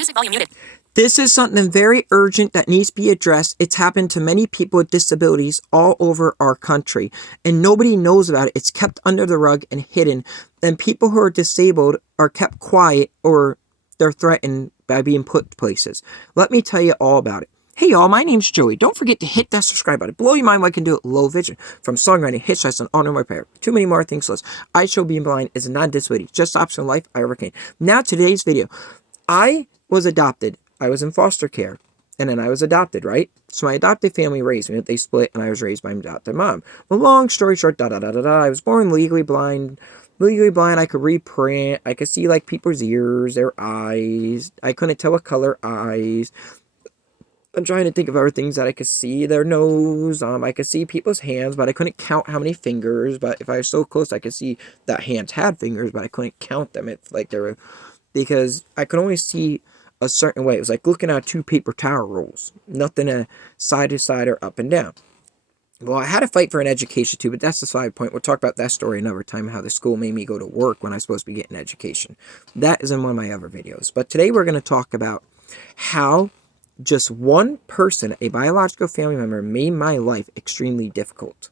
Music volume muted. This is something very urgent that needs to be addressed. It's happened to many people with disabilities all over our country, and nobody knows about it. It's kept under the rug and hidden, and people who are disabled are kept quiet or they're threatened by being put places. Let me tell you all about it. Hey y'all, my name's Joey. Don't forget to hit that subscribe button. Blow your mind what I can do it low vision. From songwriting, hitchhiking, and auto repair. Too many more things list. I show being blind is a non-disability. Just option in life, I overcame. Now today's video. I was adopted. I was in foster care. And then I was adopted, right? So my adopted family raised me. They split and I was raised by my adopted mom. Well, long story short, I was born legally blind. Legally blind, I could read print. I could see like people's ears, their eyes. I couldn't tell what color eyes. I'm trying to think of other things that I could see. Their nose. I could see people's hands, but I couldn't count how many fingers. But if I was so close, I could see that hands had fingers, but I couldn't count them. It's like they were, because I could only see a certain way. It was like looking at two paper towel rolls. Nothing side to side or up and down. Well, I had to fight for an education too, but that's the side point. We'll talk about that story another time, how the school made me go to work when I was supposed to be getting education. That is in one of my other videos. But today we're going to talk about how just one person, a biological family member, made my life extremely difficult.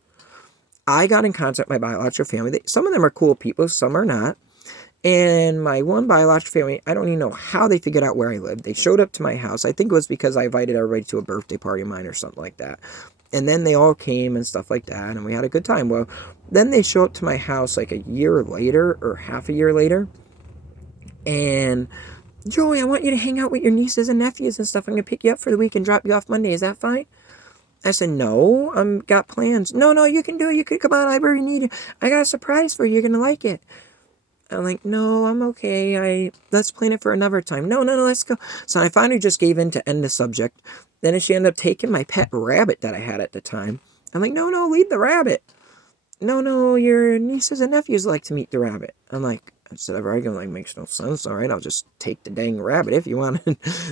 I got in contact with my biological family. Some of them are cool people, some are not. And my one biological family, I don't even know how they figured out where I lived. They showed up to my house. I think it was because I invited everybody to a birthday party of mine or something like that. And then they all came and stuff like that, and we had a good time. Well, then they show up to my house like a year later or half a year later. And, Joey, I want you to hang out with your nieces and nephews and stuff. I'm going to pick you up for the week and drop you off Monday. Is that fine? I said, no, got plans. No, you can do it. You could come on, I really need it. I got a surprise for you. You're going to like it. I'm like, no, I'm okay. Let's plan it for another time. No, let's go. So I finally just gave in to end the subject. Then she ended up taking my pet rabbit that I had at the time. I'm like, no, leave the rabbit. No, your nieces and nephews like to meet the rabbit. I'm like, instead of arguing, like, makes no sense. All right, I'll just take the dang rabbit if you want.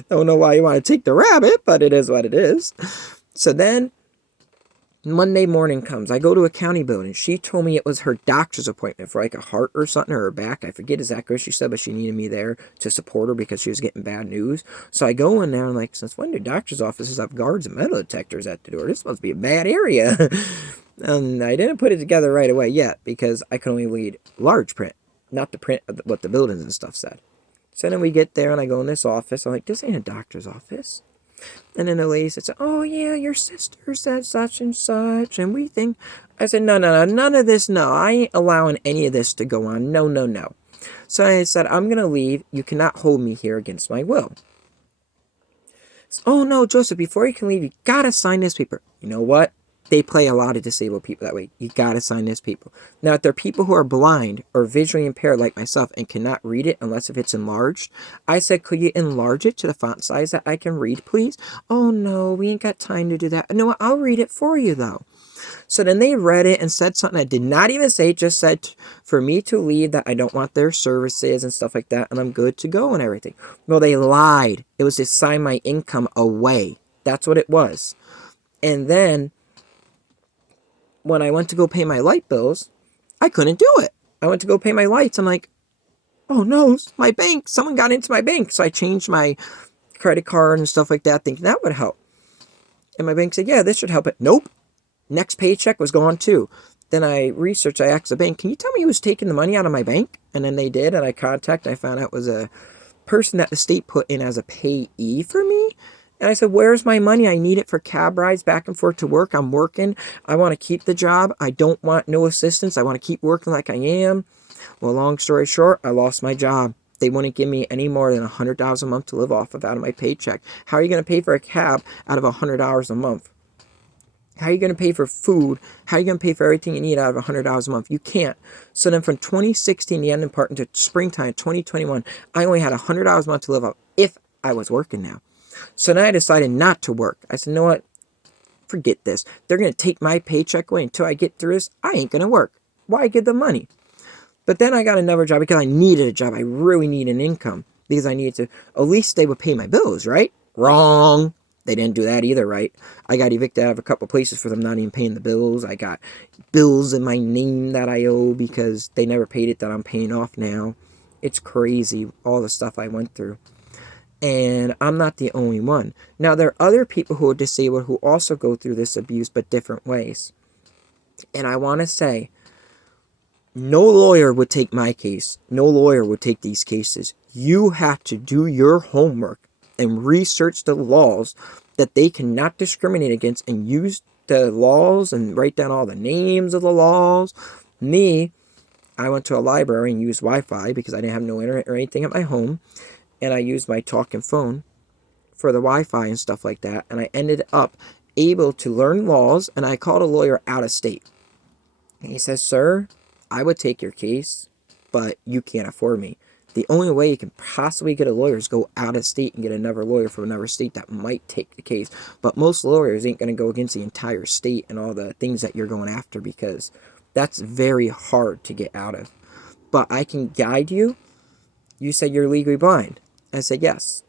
Don't know why you want to take the rabbit, but it is what it is. So then Monday morning comes. I go to a county building. She told me it was her doctor's appointment for like a heart or something, or her back. I forget exactly what she said, but she needed me there to support her because she was getting bad news. So I go in there and I'm like, since when do doctor's offices have guards and metal detectors at the door? This must be a bad area. And I didn't put it together right away yet because I could only read large print, not the print of what the buildings and stuff said. So then we get there and I go in this office. I'm like, this ain't a doctor's office. And then the lady said, oh yeah, your sister said such and such, and we think. I said, no, none of this, no. I ain't allowing any of this to go on. No. So I said, I'm going to leave. You cannot hold me here against my will. So, oh no, Joseph, before you can leave, you got to sign this paper. You know what? They play a lot of disabled people that way. You got to sign this paper. Now, if there are people who are blind or visually impaired like myself and cannot read it unless if it's enlarged, I said, could you enlarge it to the font size that I can read, please? Oh, no, we ain't got time to do that. No, I'll read it for you, though. So then they read it and said something I did not even say, just said for me to leave, that I don't want their services and stuff like that, and I'm good to go and everything. Well, they lied. It was to sign my income away. That's what it was. And then when I went to go pay my light bills, I couldn't do it. I went to go pay my lights. I'm like, oh no, my bank. Someone got into my bank. So I changed my credit card and stuff like that, thinking that would help. And my bank said, yeah, this should help it. Nope. Next paycheck was gone too. Then I researched, I asked the bank, can you tell me who was taking the money out of my bank? And then they did, and I found out it was a person that the state put in as a payee for me. And I said, where's my money? I need it for cab rides back and forth to work. I'm working. I want to keep the job. I don't want no assistance. I want to keep working like I am. Well, long story short, I lost my job. They wouldn't give me any more than $100 a month to live off of out of my paycheck. How are you going to pay for a cab out of $100 a month? How are you going to pay for food? How are you going to pay for everything you need out of $100 a month? You can't. So then from 2016, the ending part, into springtime 2021, I only had $100 a month to live off if I was working now. So then I decided not to work. I said, you know what? Forget this. They're going to take my paycheck away until I get through this. I ain't going to work. Why give them money? But then I got another job because I needed a job. I really need an income because I needed to, at least they would pay my bills, right? Wrong. They didn't do that either, right? I got evicted out of a couple places for them not even paying the bills. I got bills in my name that I owe because they never paid it that I'm paying off now. It's crazy, all the stuff I went through. And I'm not the only one. Now, there are other people who are disabled who also go through this abuse, but different ways. And I want to say, no lawyer would take my case. No lawyer would take these cases. You have to do your homework and research the laws that they cannot discriminate against and use the laws and write down all the names of the laws. Me, I went to a library and used Wi-Fi because I didn't have no internet or anything at my home. And I used my talking phone for the Wi-Fi and stuff like that. And I ended up able to learn laws, and I called a lawyer out of state. And he says, sir, I would take your case, but you can't afford me. The only way you can possibly get a lawyer is go out of state and get another lawyer from another state that might take the case. But most lawyers ain't going to go against the entire state and all the things that you're going after, because that's very hard to get out of. But I can guide you. You said you're legally blind. I said, yes.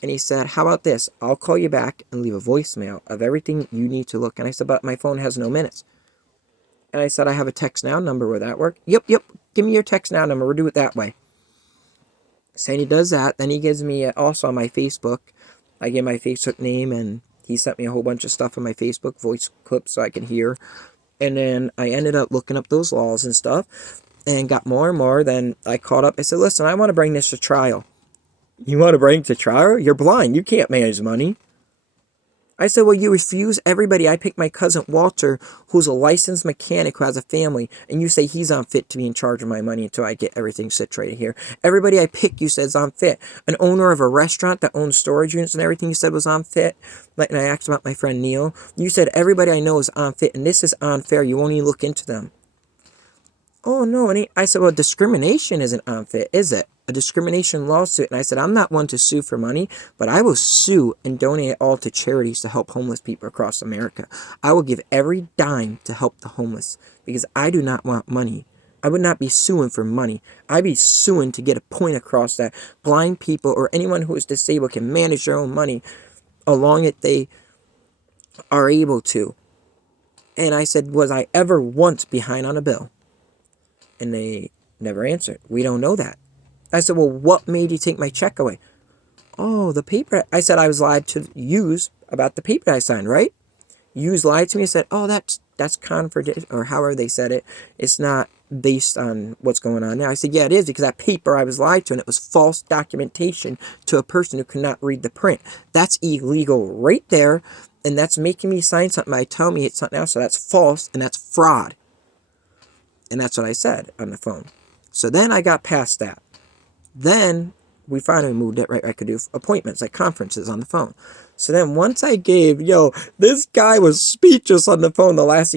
And he said, how about this? I'll call you back and leave a voicemail of everything you need to look. And I said, but my phone has no minutes. And I said, I have a text now number. Will that work? Yep. Give me your text now number. We'll do it that way. So he does that. Then he gives me also on my Facebook. I give my Facebook name, and he sent me a whole bunch of stuff on my Facebook, voice clips so I can hear. And then I ended up looking up those laws and stuff and got more and more. Then I called up. I said, listen, I want to bring this to trial. You want to bring it to trial? You're blind. You can't manage money. I said, well, you refuse everybody. I picked my cousin Walter, who's a licensed mechanic who has a family, and you say he's unfit to be in charge of my money until I get everything situated here. Everybody I picked, you said, is unfit. An owner of a restaurant that owns storage units and everything, you said was unfit. And I asked about my friend Neil. You said everybody I know is unfit, and this is unfair. You won't even look into them. Oh, no. And I said, well, discrimination isn't unfit, is it? A discrimination lawsuit. And I said, I'm not one to sue for money, but I will sue and donate it all to charities to help homeless people across America. I will give every dime to help the homeless, because I do not want money. I would not be suing for money. I'd be suing to get a point across that blind people or anyone who is disabled can manage their own money along it they are able to. And I said, was I ever once behind on a bill? And they never answered. We don't know that. I said, well, what made you take my check away? Oh, the paper. I said I was lied to use about the paper I signed, right? You lied to me and said, oh, that's confidential, or however they said it. It's not based on what's going on now. I said, yeah, it is, because that paper I was lied to, and it was false documentation to a person who could not read the print. That's illegal right there, and that's making me sign something by telling me it's something else, so that's false, and that's fraud. And that's what I said on the phone. So then I got past that. Then we finally moved it right. I could do appointments, like conferences on the phone. So then once I gave, this guy was speechless on the phone the last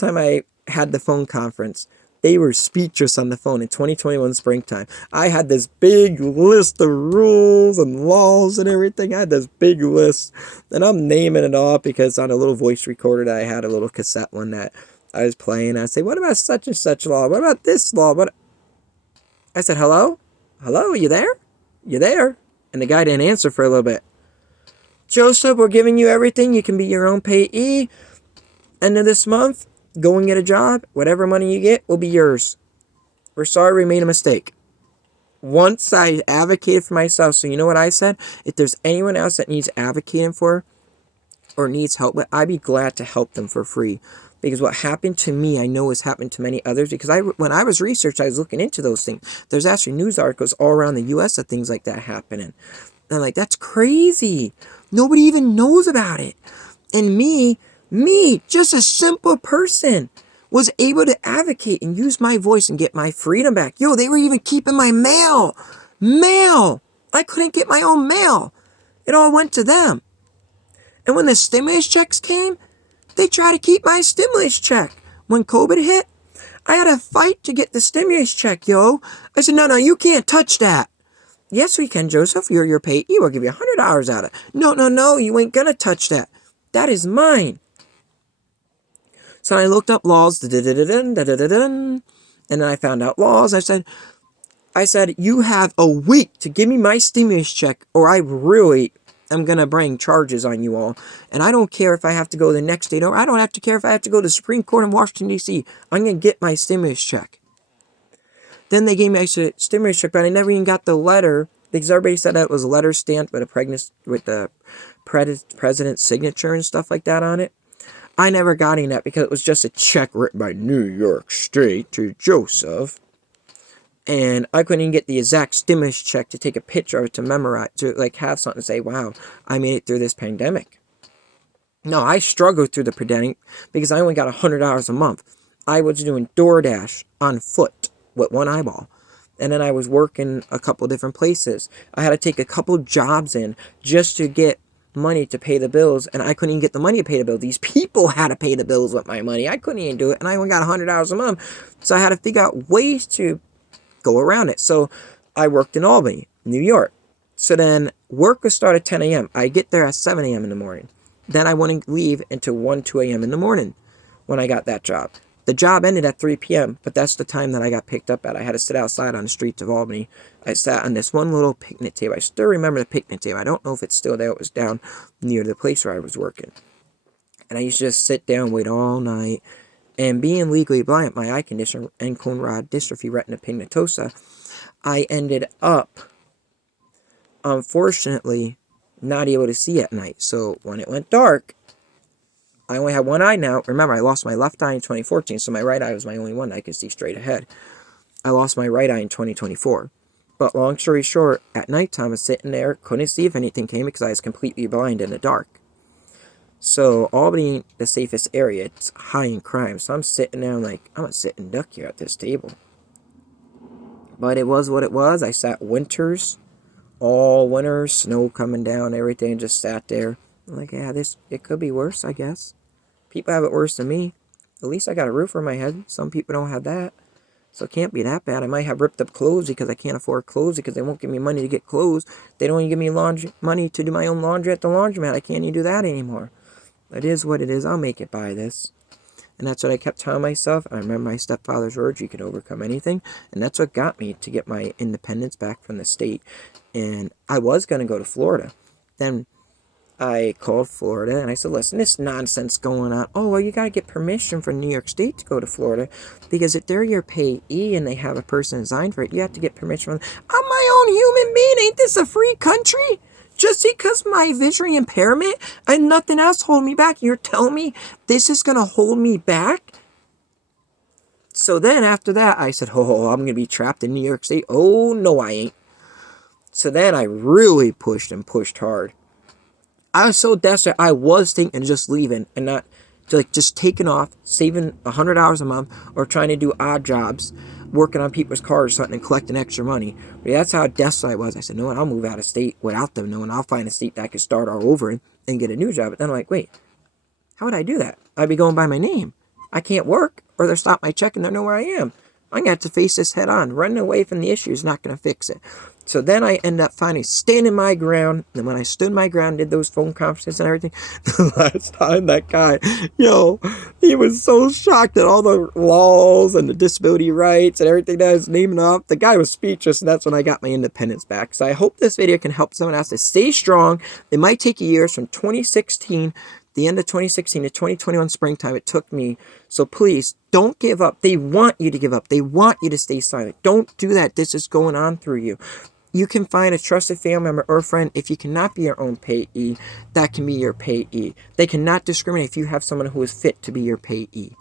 time I had the phone conference. They were speechless on the phone in 2021 springtime. I had this big list of rules and laws and everything. I had this big list. And I'm naming it off because on a little voice recorder that I had, a little cassette one that I was playing. I'd say, what about such and such law? What about this law? What? I said, hello? Hello, you there? You there? And the guy didn't answer for a little bit. Joseph, we're giving you everything. You can be your own payee. End of this month, go and get a job. Whatever money you get will be yours. We're sorry we made a mistake. Once I advocated for myself, so you know what I said? If there's anyone else that needs advocating for or needs help with, I'd be glad to help them for free. Because what happened to me, I know has happened to many others. Because when I was researching, I was looking into those things. There's actually news articles all around the U.S. of things like that happening. And I'm like, that's crazy. Nobody even knows about it. And me, just a simple person, was able to advocate and use my voice and get my freedom back. They were even keeping my mail. I couldn't get my own mail. It all went to them. And when the stimulus checks came, they tried to keep my stimulus check. When COVID hit, I had to fight to get the stimulus check, I said, no, you can't touch that. Yes, we can, Joseph. You're your payee. We'll give you $100 out of it. No, you ain't gonna touch that. That is mine. So I looked up laws, and then I found out laws. I said, you have a week to give me my stimulus check, or I really am going to bring charges on you all. And I don't care if I have to go the next day, or I don't have to care if I have to go to the Supreme Court in Washington, D.C. I'm going to get my stimulus check. Then they gave me a stimulus check, but I never even got the letter Because everybody said that it was a letter stamped with the president's signature and stuff like that on it. I never got any of that because it was just a check written by New York State to Joseph. And I couldn't even get the exact stimulus check to take a picture of it to memorize, to like have something to say, wow, I made it through this pandemic. No, I struggled through the pandemic because I only got $100 a month. I was doing DoorDash on foot with one eyeball. And then I was working a couple different places. I had to take a couple jobs in just to get money to pay the bills, and I couldn't even get the money to pay the bill. These people had to pay the bills with my money. I couldn't even do it, and I only got $100 a month. So I had to figure out ways to go around it. So I worked in Albany, New York. So then work would start at 10 a.m. I get there at 7 a.m. in the morning. Then I wouldn't leave until 1, 2 a.m. in the morning when I got that job. The job ended at 3 p.m., but that's the time that I got picked up at. I had to sit outside on the streets of Albany. I sat on this one little picnic table. I still remember the picnic table. I don't know if it's still there. It was down near the place where I was working. And I used to just sit down, wait all night. And being legally blind, my eye condition and cone rod dystrophy retina pigmentosa, I ended up, unfortunately, not able to see at night. So when it went dark, I only have one eye now. Remember, I lost my left eye in 2014, so my right eye was my only one that I could see straight ahead. I lost my right eye in 2024. But long story short, at nighttime, I was sitting there, couldn't see if anything came because I was completely blind in the dark. So Albany ain't the safest area. It's high in crime. So I'm sitting there, I'm like, I'm a sitting duck here at this table. But it was what it was. I sat winters, all winter, snow coming down, everything, just sat there. I'm like, yeah, it could be worse, I guess. People have it worse than me. At least I got a roof over my head. Some people don't have that. So it can't be that bad. I might have ripped up clothes because I can't afford clothes because they won't give me money to get clothes. They don't even give me money to do my own laundry at the laundromat. I can't even do that anymore. It is what it is. I'll make it by this. And that's what I kept telling myself. I remember my stepfather's words, you can overcome anything. And that's what got me to get my independence back from the state. And I was going to go to Florida. Then I called Florida and I said, listen, this nonsense going on. Oh, well, you got to get permission from New York State to go to Florida. Because if they're your payee and they have a person designed for it, you have to get permission from them. I'm my own human being. Ain't this a free country? Just because my vision impairment and nothing else hold me back, you're telling me this is going to hold me back? So then after that, I said, oh, I'm going to be trapped in New York State. Oh, no, I ain't. So then I really pushed and pushed hard. I was so desperate, I was thinking of just leaving and not just taking off, saving $100 a month, or trying to do odd jobs, working on people's cars or something and collecting extra money. But that's how desperate I was. I said, no, I'll move out of state without them knowing. I'll find a state that I could start all over in and get a new job. But then I'm like, wait, how would I do that? I'd be going by my name. I can't work, or they'll stop my check and they'll know where I am. I'm going to have to face this head on. Running away from the issue is not going to fix it. So then I end up finally standing my ground. And when I stood my ground, did those phone conferences and everything, the last time that guy, he was so shocked at all the laws and the disability rights and everything that I was naming off. The guy was speechless, and that's when I got my independence back. So I hope this video can help someone else to stay strong. It might take years from 2016, the end of 2016 to 2021 springtime it took me. So please don't give up. They want you to give up. They want you to stay silent. Don't do that. This is going on through you. You can find a trusted family member or friend. If you cannot be your own payee, that can be your payee. They cannot discriminate if you have someone who is fit to be your payee.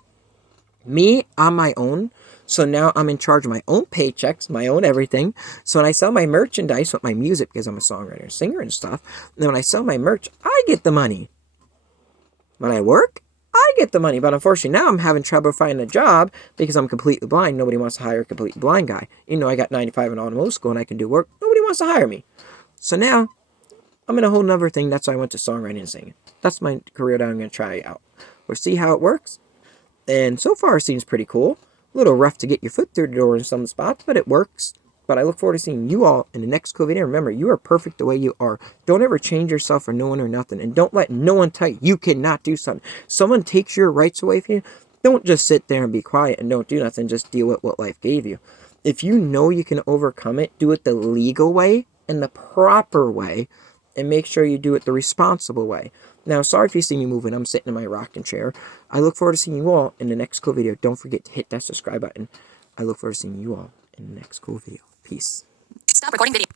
Me, I'm my own. So now I'm in charge of my own paychecks, my own everything. So when I sell my merchandise with my music, because I'm a songwriter and singer and stuff, and then when I sell my merch, I get the money. When I work, I get the money. But unfortunately, now I'm having trouble finding a job because I'm completely blind. Nobody wants to hire a completely blind guy. I got 95 in automotive school and I can do work. Nobody wants to hire me. So now I'm in a whole nother thing. That's why I went to songwriting and singing. That's my career that I'm going to try out. We'll see how it works. And so far, it seems pretty cool. A little rough to get your foot through the door in some spots, but it works. But I look forward to seeing you all in the next COVID video. Remember, you are perfect the way you are. Don't ever change yourself for no one or nothing. And don't let no one tell you cannot do something. Someone takes your rights away from you. Don't just sit there and be quiet and don't do nothing. Just deal with what life gave you. If you know you can overcome it, do it the legal way and the proper way. And make sure you do it the responsible way. Now, sorry if you see me moving. I'm sitting in my rocking chair. I look forward to seeing you all in the next cool video. Don't forget to hit that subscribe button. I look forward to seeing you all in the next cool video. Peace. Stop recording video.